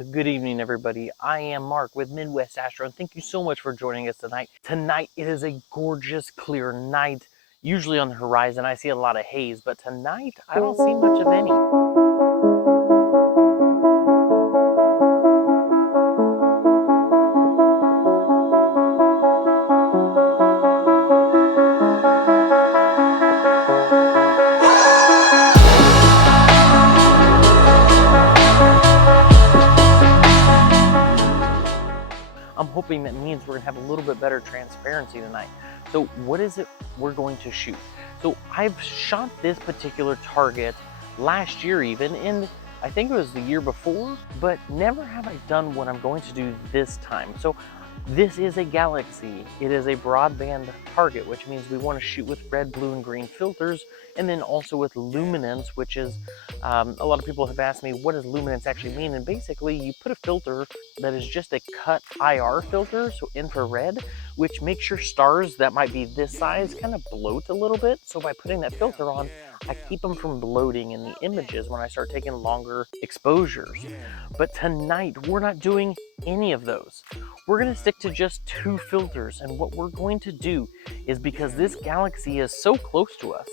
Good evening, everybody. I am Mark with Midwest Astro, and thank you so much for joining us tonight. Tonight, it is a gorgeous, clear night. Usually on the horizon, I see a lot of haze, but tonight, I don't see much of any. I'm hoping that means we're gonna have a little bit better transparency tonight. So what is it we're going to shoot? So I've shot this particular target last year even, and I think it was the year before, but never have I done what I'm going to do this time. So this is a galaxy. It is a broadband target, which means we want to shoot with red, blue, and green filters, and then also with luminance, which is, a lot of people have asked me, what does luminance actually mean? And basically, you put a filter that is just a cut IR filter, so infrared, which makes your stars that might be this size kind of bloat a little bit. So by putting that filter on, I keep them from bloating in the images when I start taking longer exposures. But tonight, we're not doing any of those. We're going to stick to just two filters, and what we're going to do is, because this galaxy is so close to us,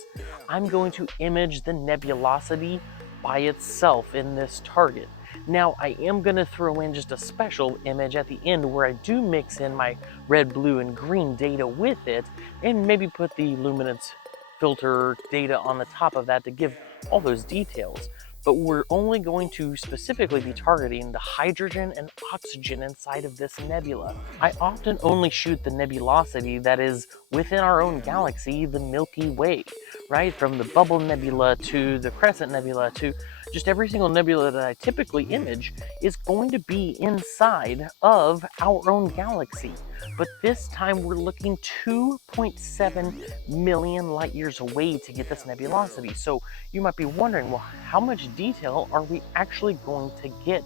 I'm going to image the nebulosity by itself in this target. Now, I am going to throw in just a special image at the end where I do mix in my red, blue, and green data with it, and maybe put the luminance filter data on the top of that to give all those details. But we're only going to specifically be targeting the hydrogen and oxygen inside of this nebula. I often only shoot the nebulosity that is within our own galaxy, the Milky Way, right? From the Bubble Nebula to the Crescent Nebula to just every single nebula that I typically image is going to be inside of our own galaxy. But this time we're looking 2.7 million light years away to get this nebulosity. So you might be wondering, well, how much detail are we actually going to get?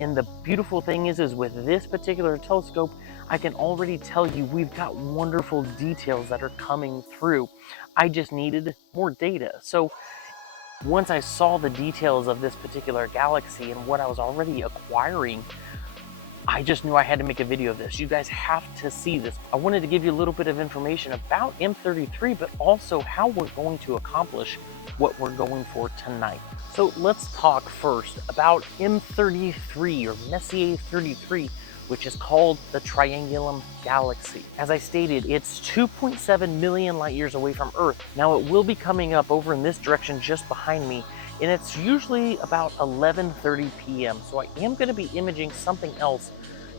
And the beautiful thing is with this particular telescope, I can already tell you we've got wonderful details that are coming through. I just needed more data. So once I saw the details of this particular galaxy and what I was already acquiring, I just knew I had to make a video of this. You guys have to see this. I wanted to give you a little bit of information about M33, but also how we're going to accomplish what we're going for tonight. So let's talk first about M33 or Messier 33, which is called the Triangulum galaxy. As I stated, it's 2.7 million light years away from Earth. Now it will be coming up over in this direction just behind me, and it's usually about 11:30 p.m. So I am going to be imaging something else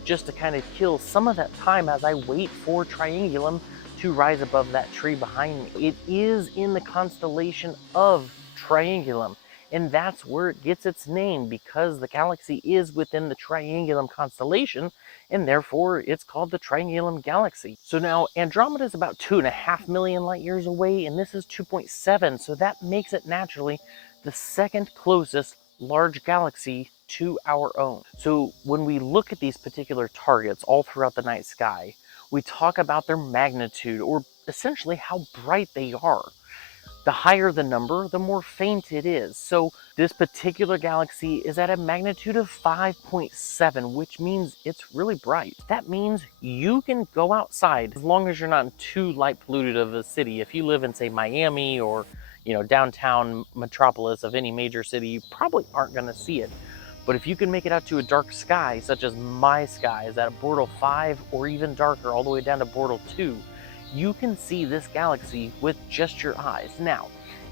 just to kind of kill some of that time as I wait for Triangulum to rise above that tree behind me. It is in the constellation of Triangulum, and that's where it gets its name, because the galaxy is within the Triangulum constellation, and therefore it's called the Triangulum galaxy. So now Andromeda is about 2.5 million light years away, and this is 2.7, so that makes it naturally the second closest large galaxy to our own. So when we look at these particular targets all throughout the night sky, we talk about their magnitude, or essentially how bright they are. The higher the number, the more faint it is. So this particular galaxy is at a magnitude of 5.7, which means it's really bright. That means you can go outside as long as you're not in too light polluted of a city. If you live in, say, Miami or downtown metropolis of any major city, you probably aren't going to see it. But if you can make it out to a dark sky, such as my sky is at Bortle 5 or even darker, all the way down to Bortle 2, you can see this galaxy with just your eyes. Now,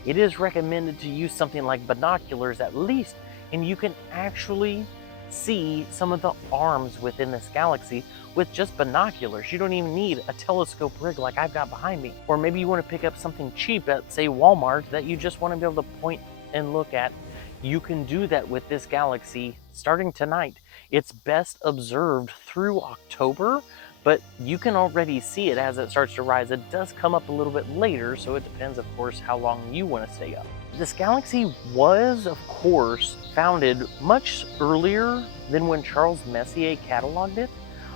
it is recommended to use something like binoculars at least, and you can actually see some of the arms within this galaxy with just binoculars. You don't even need a telescope rig like I've got behind me. Or maybe you want to pick up something cheap at, say, Walmart that you just want to be able to point and look at. You can do that with this galaxy starting tonight. It's best observed through October, but you can already see it as it starts to rise. It does come up a little bit later, so it depends, of course, how long you want to stay up. This galaxy was, of course, founded much earlier than when Charles Messier cataloged it,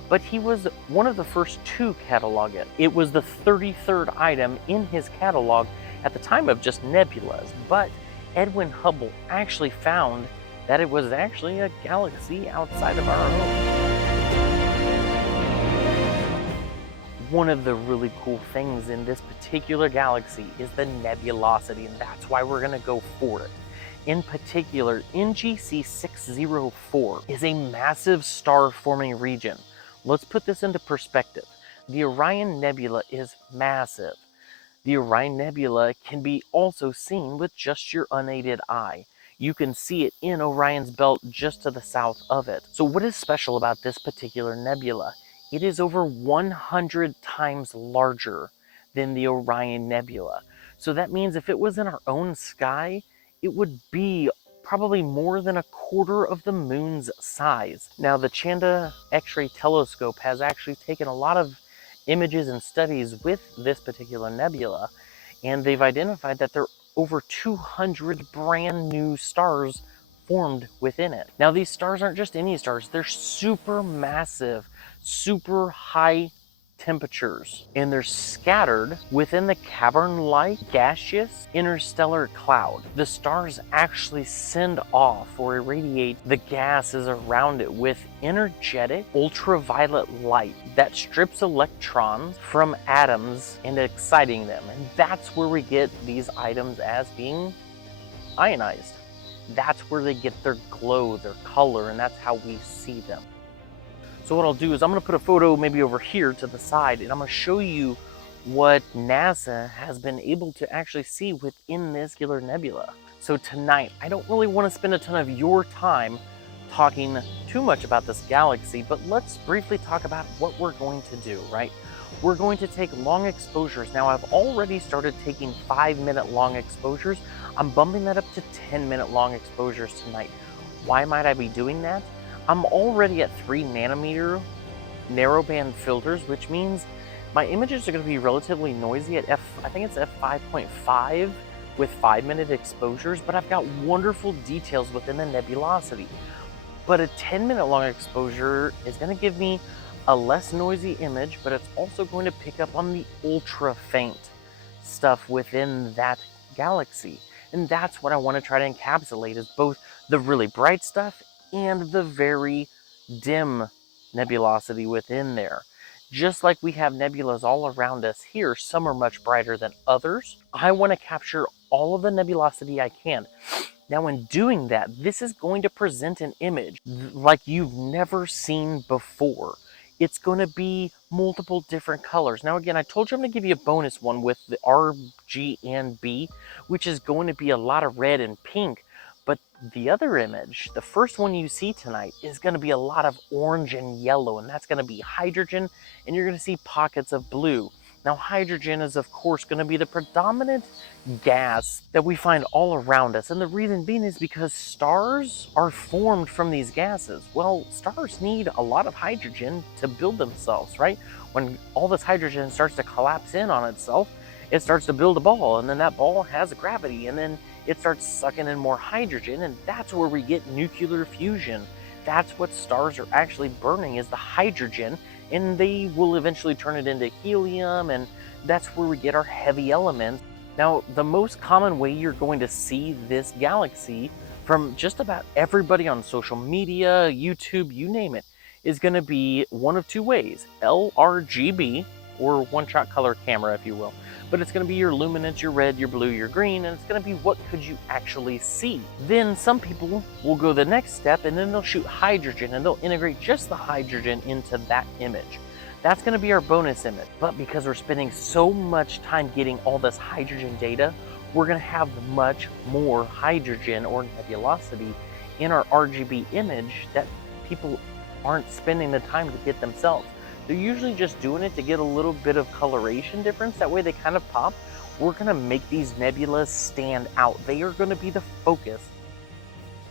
but he was one of the first to catalog it. It was the 33rd item in his catalog at the time of just nebulas, but Edwin Hubble actually found that it was actually a galaxy outside of our own. One of the really cool things in this particular galaxy is the nebulosity, and that's why we're going to go for it. In particular, NGC 604 is a massive star-forming region. Let's put this into perspective. The Orion Nebula is massive. The Orion Nebula can be also seen with just your unaided eye. You can see it in Orion's belt just to the south of it. So what is special about this particular nebula? It is over 100 times larger than the Orion Nebula. So that means if it was in our own sky, it would be probably more than a quarter of the moon's size. Now, the Chanda X-ray telescope has actually taken a lot of images and studies with this particular nebula, and they've identified that there are over 200 brand new stars formed within it. Now, these stars aren't just any stars, they're super massive, super high temperatures, and they're scattered within the cavern-like gaseous interstellar cloud. The stars actually send off or irradiate the gases around it with energetic ultraviolet light that strips electrons from atoms and exciting them, and that's where we get these items as being ionized. That's where they get their glow, their color, and that's how we see them. So what I'll do is I'm going to put a photo maybe over here to the side, and I'm going to show you what NASA has been able to actually see within this particular nebula. So tonight, I don't really want to spend a ton of your time talking too much about this galaxy, but let's briefly talk about what we're going to do, right? We're going to take long exposures. Now, I've already started taking 5-minute long exposures. I'm bumping that up to 10-minute long exposures tonight. Why might I be doing that? I'm already at 3 nanometer narrowband filters, which means my images are going to be relatively noisy at I think it's f5.5 with 5-minute exposures, but I've got wonderful details within the nebulosity. But a 10-minute long exposure is going to give me a less noisy image, but it's also going to pick up on the ultra faint stuff within that galaxy. And that's what I want to try to encapsulate, is both the really bright stuff and the very dim nebulosity within there. Just like we have nebulas all around us here, some are much brighter than others. I want to capture all of the nebulosity I can. Now, in doing that, this is going to present an image like you've never seen before. It's going to be multiple different colors. Now, again, I told you I'm going to give you a bonus one with the RGB, which is going to be a lot of red and pink. But the other image, the first one you see tonight, is going to be a lot of orange and yellow, and that's going to be hydrogen, and you're going to see pockets of blue. Now, hydrogen is, of course, going to be the predominant gas that we find all around us, and the reason being is because stars are formed from these gases. Well, stars need a lot of hydrogen to build themselves, right? When all this hydrogen starts to collapse in on itself, it starts to build a ball, and then that ball has gravity, and then it starts sucking in more hydrogen, and that's where we get nuclear fusion. That's what stars are actually burning, is the hydrogen, and they will eventually turn it into helium, and that's where we get our heavy elements. Now, the most common way you're going to see this galaxy from just about everybody on social media, YouTube, you name it, is going to be one of two ways: LRGB, or one-shot color camera, if you will. But it's going to be your luminance, your red, your blue, your green, and it's going to be what could you actually see. Then some people will go the next step, and then they'll shoot hydrogen, and they'll integrate just the hydrogen into that image. That's going to be our bonus image. But because we're spending so much time getting all this hydrogen data, we're going to have much more hydrogen or nebulosity in our RGB image that people aren't spending the time to get themselves. They're usually just doing it to get a little bit of coloration difference. That way they kind of pop. We're going to make these nebulas stand out. They are going to be the focus.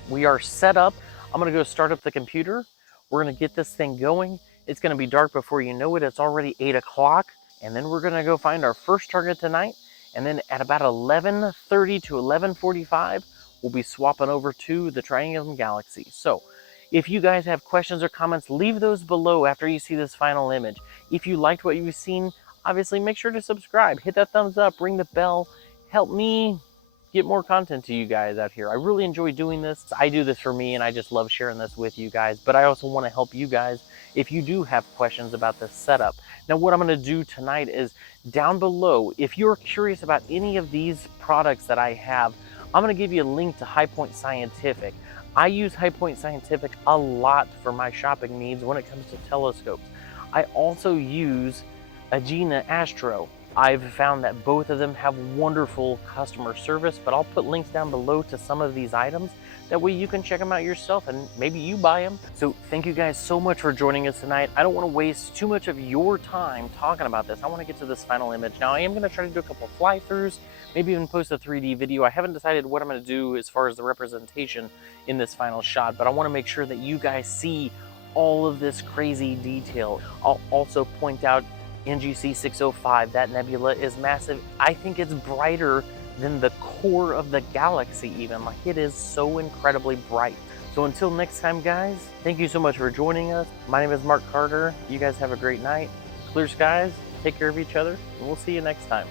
We are set up. I'm going to go start up the computer. We're going to get this thing going. It's going to be dark before you know it. It's already 8 o'clock. And then we're going to go find our first target tonight. And then at about 11:30 to 11:45, we'll be swapping over to the Triangulum Galaxy. So, if you guys have questions or comments, leave those below after you see this final image. If you liked what you've seen, obviously make sure to subscribe, hit that thumbs up, ring the bell, help me get more content to you guys out here. I really enjoy doing this. I do this for me and I just love sharing this with you guys, but I also want to help you guys if you do have questions about this setup. Now what I'm going to do tonight is down below, if you're curious about any of these products that I have, I'm going to give you a link to High Point Scientific. I use High Point Scientific a lot for my shopping needs when it comes to telescopes. I also use Agena Astro. I've found that both of them have wonderful customer service, but I'll put links down below to some of these items. That way you can check them out yourself and maybe you buy them. So thank you guys so much for joining us tonight. I don't want to waste too much of your time talking about this. I want to get to this final image. Now I am going to try to do a couple fly-throughs, maybe even post a 3D video. I haven't decided what I'm going to do as far as the representation in this final shot, but I want to make sure that you guys see all of this crazy detail. I'll also point out NGC 605, that nebula is massive. I think it's brighter than the core of the galaxy even. Like, it is so incredibly bright. So until next time, guys, thank you so much for joining us. My name is Mark Carter. You guys have a great night. Clear skies, take care of each other, and we'll see you next time.